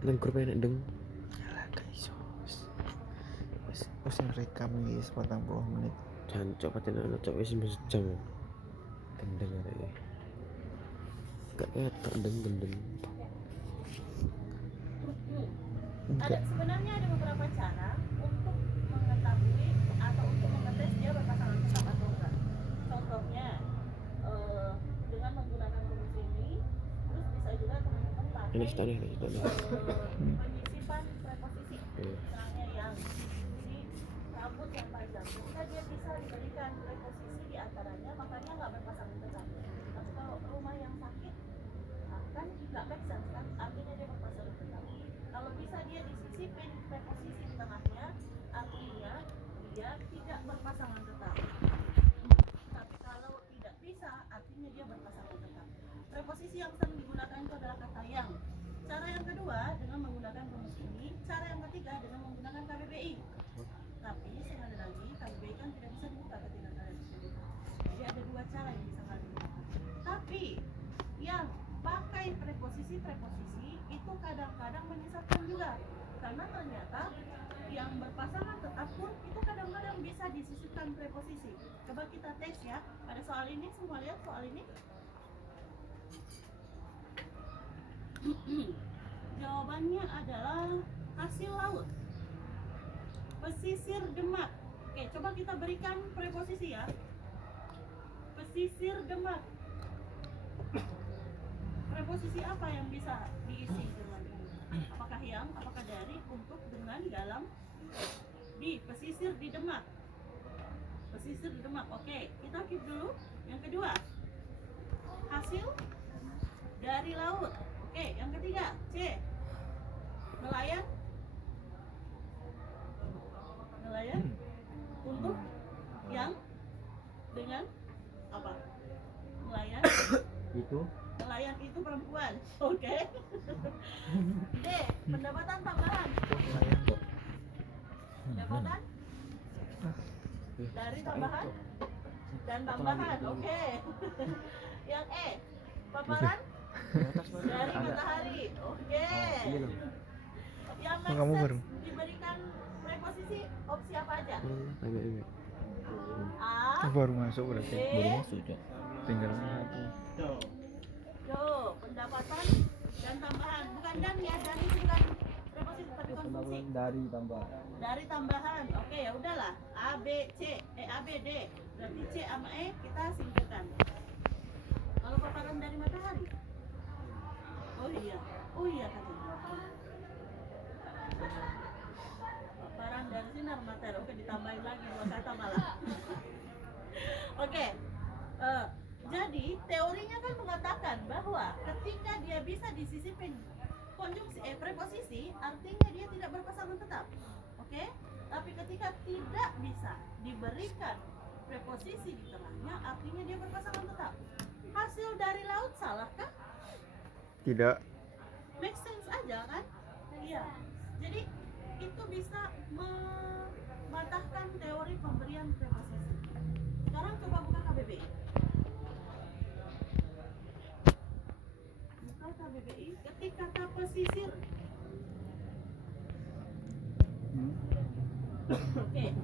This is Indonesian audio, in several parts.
Dan grupnya enak deng. Yalah guys, wis rekam iki 40 menit. Jancuk paten ana cok wis sejam. Gendeng arek. Gak ketok gendeng. Sebenarnya ada beberapa cara untuk mengetahui atau untuk mengetes dia berpasangan tetap atau enggak. Contohnya dengan menggunakan rumus ini, terus bisa juga teman-teman pakai penyisipan preposisi. Misalnya yang di rambut yang panjang, ketika dia bisa diberikan preposisi di antaranya, makanya nggak berpasangan tetap. Tapi kalau rumah yang sakit, kan nggak make sense kan, artinya dia berpasangan tetap. Kalau bisa dia disisipin preposisi di tengahnya, artinya dia tidak berpasangan tetap. Tapi kalau tidak bisa, artinya dia berpasangan tetap. Preposisi yang sering digunakan itu adalah kata yang. Cara yang kedua dengan menggunakan rumus ini. Cara yang ketiga dengan menggunakan KBBI. Tapi sekali lagi KBBI kan tidak bisa dibuka ketika kalian dibuka. Jadi ada dua cara yang bisa kalian gunakan. Tapi yang pakai preposisi itu kadang-kadang menyesatkan juga, karena ternyata yang berpasangan tetap pun itu kadang-kadang bisa disisipkan preposisi. Coba kita tes ya pada soal ini, semua lihat soal ini. Jawabannya adalah hasil laut, pesisir Demak. Oke, coba kita berikan preposisi ya. Pesisir Demak. Preposisi apa yang bisa diisi dengan ini? Apakah yang, apakah dari, untuk, dengan, dalam, di, pesisir di Demak. Pesisir di Demak. Oke, kita keep dulu. Yang kedua, hasil dari laut. Oke, yang ketiga, C, nelayan. Nelayan untuk, yang, dengan, apa? Nelayan Itu nelayan itu perempuan. Oke. D, pendapatan tambahan. Pendapatan dari tambahan dan tambahan. Oke. Yang E, paparan dari matahari. Oke. Yang make sense diberikan preposisi opsi apa aja? A, baru masuk berarti. B, Baru masuk, Cok. Tinggal satu. Tuh, pendapatan dan tambahan. Bukan dan ya, dan itu bukan preposisi tapi konsumsi. Dari tambahan. Dari tambahan. Oke, ya udahlah. A, B, C, A, B, D. Berarti C sama E kita singkirkan. Kalau paparan dari matahari. Oh iya katanya. Paparan dari sinar matahari. Oke, ditambahin lagi 2 kata malah. Oke. Jadi teorinya kan mengatakan bahwa ketika dia bisa disisipin konjungsi preposisi, artinya dia tidak berpasangan tetap. Oke? Tapi ketika tidak bisa diberikan preposisi di tengahnya, artinya dia berpasangan tetap. Hasil dari laut salahkah? Tidak. Make sense aja kan? Iya. Jadi itu bisa mematahkan teori pemberian preposisi. Sekarang coba buka KBBI. Buka KBBI. Ketika kata pesisir Oke.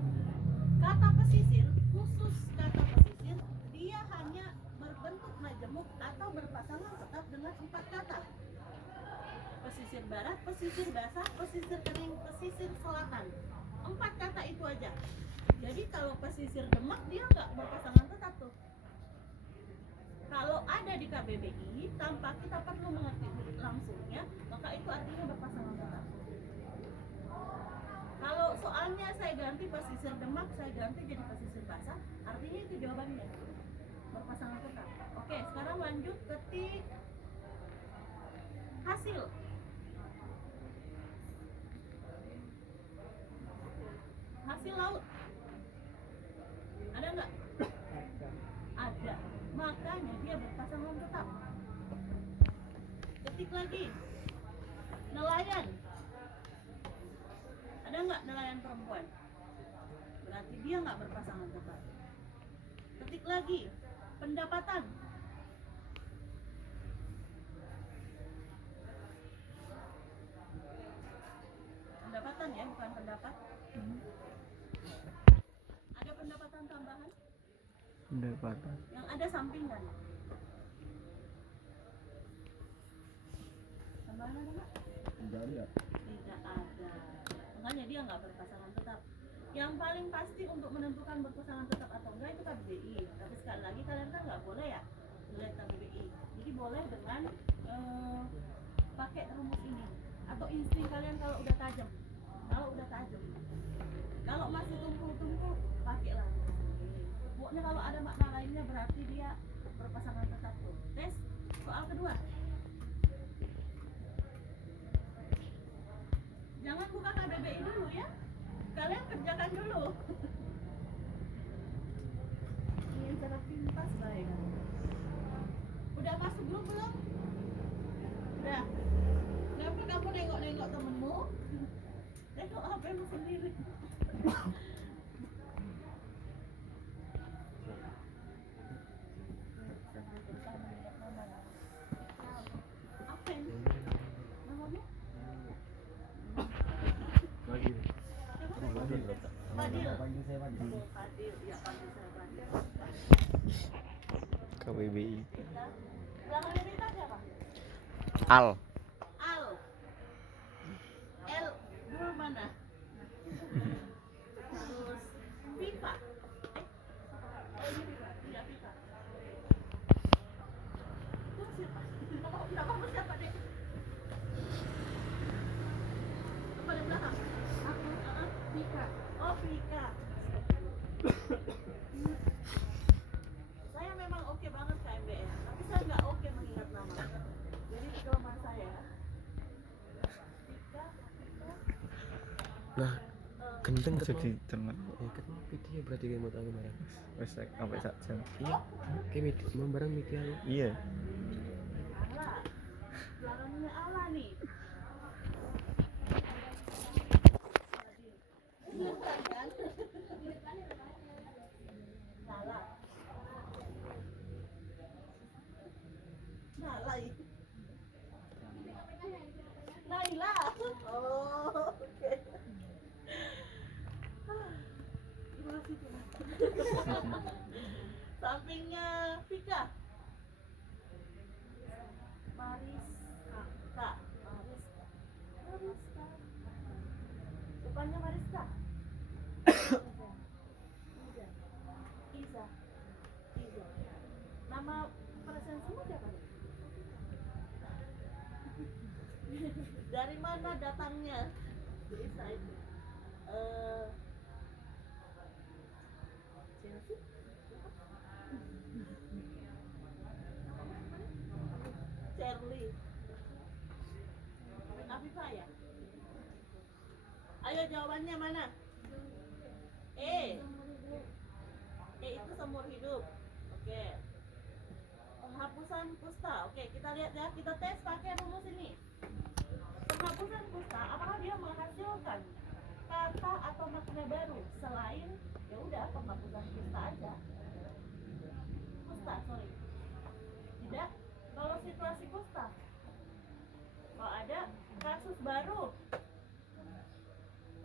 Kata pesisir, khusus kata pesisir, dia hanya berbentuk majemuk atau berpasangan tetap dengan 4 kata. Pesisir barat, pesisir basah, pesisir kering, pesisir selatan. 4 kata itu aja. Jadi kalau pesisir Demak dia nggak berpasangan tetap tuh. Kalau ada di KBBI tanpa kita perlu mengerti langsungnya, maka itu artinya berpasangan tetap. Kalau soalnya saya ganti pesisir Demak, saya ganti jadi pesisir basah, artinya itu jawabannya berpasangan tetap. Oke, sekarang lanjut ketik hasil. Hasil laut. Ada nggak? Ada. Makanya dia berpasangan tetap. Ketik lagi. Nelayan. Ada nggak nelayan perempuan? Berarti dia nggak berpasangan tetap. Ketik lagi. Pendapatan. Pendapatan ya, bukan pendapat. Ada pendapatan tambahan? Pendapatan. Yang ada sampingan. Tambahan ada nggak? Enggak ada. Tidak ada. Makanya dia nggak berpasangan tetap. Yang paling pasti untuk menentukan berpasangan tetap atau enggak itu KBBI. Tapi sekali lagi kalian kan nggak boleh ya melihat KBBI. Jadi boleh dengan pakai rumus ini atau insting kalian kalau udah tajam. Kalau udah tajam. Kalau masih tumpul-tumpul pakailah rumus ini. Pokoknya kalau ada makna lainnya berarti dia berpasangan tetap tuh. Tes soal kedua. Jangan buka KBBI dulu ya. Kalian kerjakan dulu. Ingin cara pintas baik. Udah masuk grup belum? Udah. Kenapa kamu nengok-nengok temenmu? Tengok HP-mu sendiri. Apa ini? Namanya? Lagi. Fadil. Panggil saya Fadil. Fadil, ya panggil saya Fadil. KBBI. Rita. Belakangnya Rita siapa? Al. Al. L dulu mana? Terus Viva. Oh ini Viva, tidak Viva. Itu siapa? Nama siapa deh? Paling belakang. Aku. Vika. Oh Vika. Saya memang oke banget KMBS, tapi saya nggak oke mengingat nama. Jadi itu kelemahan saya. Vika. Nah, gendeng Jadi ketemu. teman. Ya ketemu dia berarti kayak mau tahu kemarin. Wes sampai sak jam. Iya. Kayak mau bareng media lu. Iya. Allah. Belakangnya Allah nih. Bukan kan? Salah. Salah. Naila. Oh, oke. Terima kasih. Sampingnya Vika. Mariska. Kak. Mariska. Mariska. Depannya Mariska. Iza. Iza. Nama present semua siapa nih? Dari mana datangnya? Iza itu. Chelsea? Charlie. Afifah ya? Ayo jawabannya mana? E itu seumur hidup. Oke. Penghapusan kusta. Oke, kita lihat ya. Kita tes pakai rumus ini. Penghapusan kusta, apakah dia menghasilkan kata atau makna baru selain ya udah penghapusan kusta aja? Kusta, sorry. Tidak. Kalau situasi kusta, kalau ada kasus baru,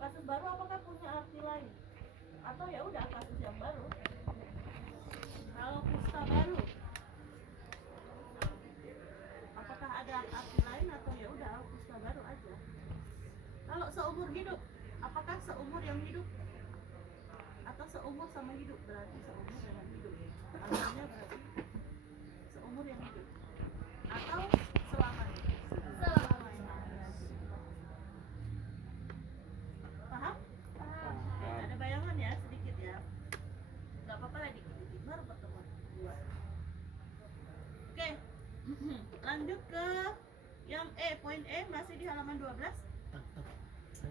Kasus baru apakah punya arti lain? Atau ya udah kasus yang baru? Kalau kusta baru, apakah ada arti lain atau ya udah kusta baru aja? Kalau seumur hidup, apakah seumur yang hidup? Atau seumur sama hidup berarti seumur dengan hidup? Artinya berarti seumur yang hidup atau selamanya? Selamanya. Paham? Oke, ada bayangan ya sedikit ya. Gak apa-apa lah dikit-dikit baru pertemuan kedua. Oke, lanjut ke yang poin E masih di halaman 12.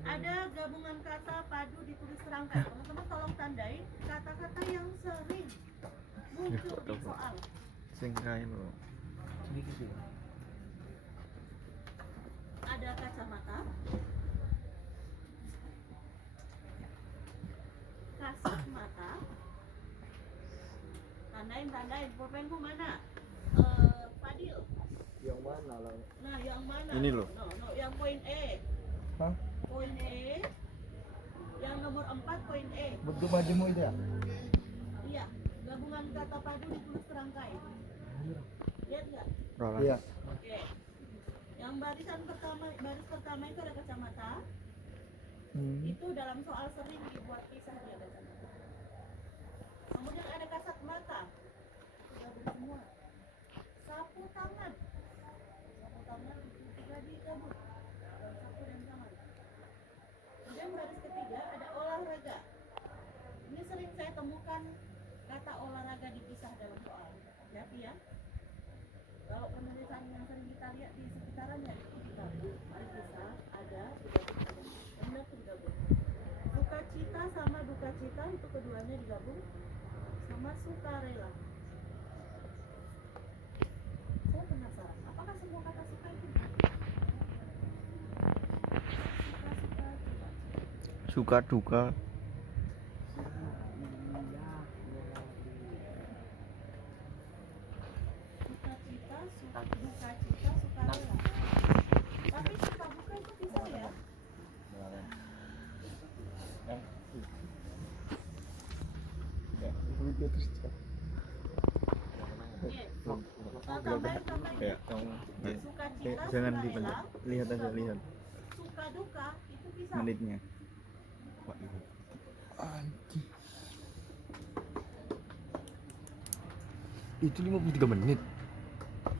Ada gabungan kata padu ditulis serangkai. Teman-teman tolong tandai kata-kata yang sering muncul di soal. Singkai lo. Ada kacamata, kasat mata, tandain pulpenku mana? Fadil. Yang mana lah? Nah, yang mana? Ini loh. No, yang poin E. Hah? Poin E. Yang nomor 4 poin E. Bentuk bajumu itu ya? Iya, gabungan kata padu ditulis serangkai. Lihat nggak? Iya. Oke. Yang baris pertama itu ada kacamata. Itu dalam soal sering dibuat kisah dia kacamata. Kemudian ada kasat mata. Gabung semua. Sapu tangan. Sapu tangan juga digabung. Sapu dan tangan. Kemudian baris ketiga ada olahraga. Ini sering saya temukan kata olahraga dipisah dalam soal. Hati-hati ya. Kalau penulisan yang sering kita lihat di sekitarannya itu digabung, mari pisah, ada, digabung, benar tuh digabung. Sukacita sama duka cita itu keduanya digabung sama sukarela. Saya penasaran, apakah semua kata suka itu? Suka duka. Sukacita, duka cita, sukarela. Tapi suka duka itu bisa ya? Tambahin. Ya, kamu. Sukacita, Jangan sukarela, dipencet. Lihat aja, lihat suka duka itu bisa. menitnya. Itu 53 menit.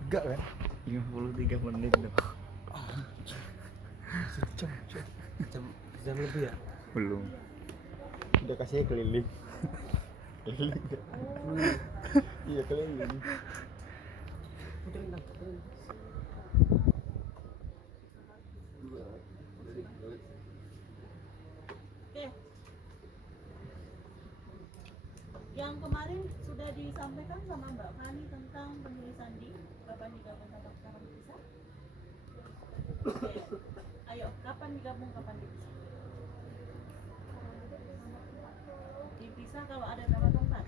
Enggak kan? 53 menit dong. Jam lebih ya? Belum. Udah kasih keliling. Keliling. Iya keliling. Oke. Yang kemarin sudah disampaikan sama Mbak Fani tentang penulisan di kapan digabung kapan dipisah. Oke. Ayo, kapan digabung kapan dipisah? Dipisah kalau ada nama tempat.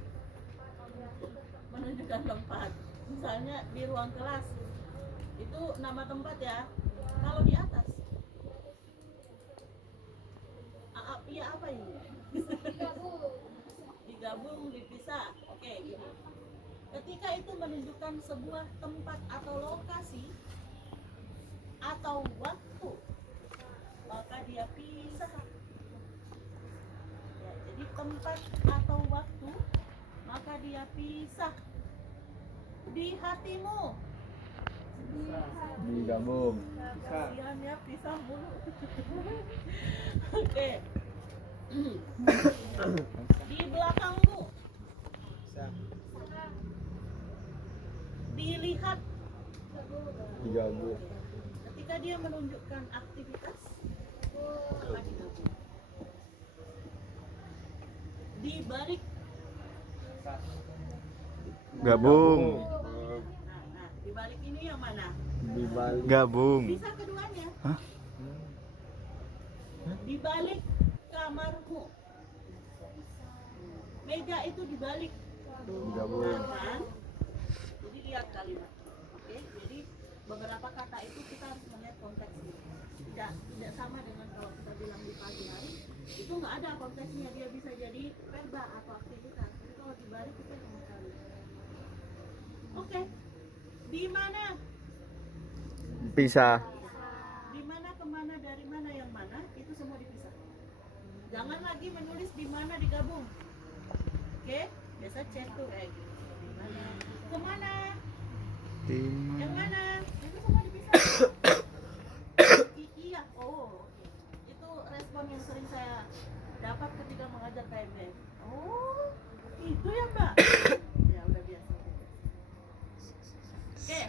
Menunjukkan tempat. Misalnya di ruang kelas. Itu nama tempat ya. Kalau di atas. Iya apa ini? Digabung, dipisah. Oke, gini. Ketika itu menunjukkan sebuah tempat atau lokasi atau waktu, maka dia pisah. Ya, jadi tempat atau waktu, maka dia pisah. Di hatimu. Digabung. Kasihan ya, pisah mulu. Oke. Di belakangmu. Dilihat. Digabung. Ketika dia menunjukkan aktivitas, maka digabung. Di balik. Gabung. Nah, di balik ini yang mana? Gabung. Bisa keduanya. Hah? Di balik kamarmu. Meja itu dibalik. Digabung. Nah, kan? Jadi lihat kalimat. Oke, jadi beberapa kata itu kita harus melihat konteksnya. Tidak sama dengan kalau kita bilang di pagi hari itu nggak ada konteksnya, dia bisa jadi verba atau aktivitas. Jadi kalau dibalik kita sama sekali. Oke, di mana? Pisah. Di mana, kemana, dari mana, yang mana, itu semua dipisah. Jangan lagi menulis di mana digabung. Oke, biasa chat tuh kayak gitu. Di mana, kemana, yang mana, itu semua dipisah. Iya, oh, oke. Itu respon yang sering saya dapat ketika mengajar KMM. Oh, itu ya Mbak. Ya udah biasa. Oke.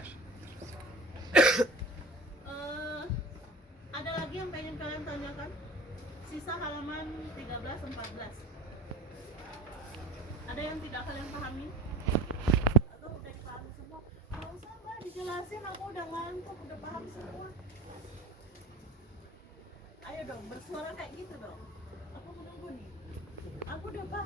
Ada lagi yang pengen kalian tanyakan? Sisa halaman 13-14. Ada yang tidak kalian pahami? Atau udah dipahami semua? Nggak usah Mbak dijelasin, aku udah ngantuk, udah paham semua. Ayo dong, bersuara kayak gitu dong. Aku menunggu nih. Aku udah paham.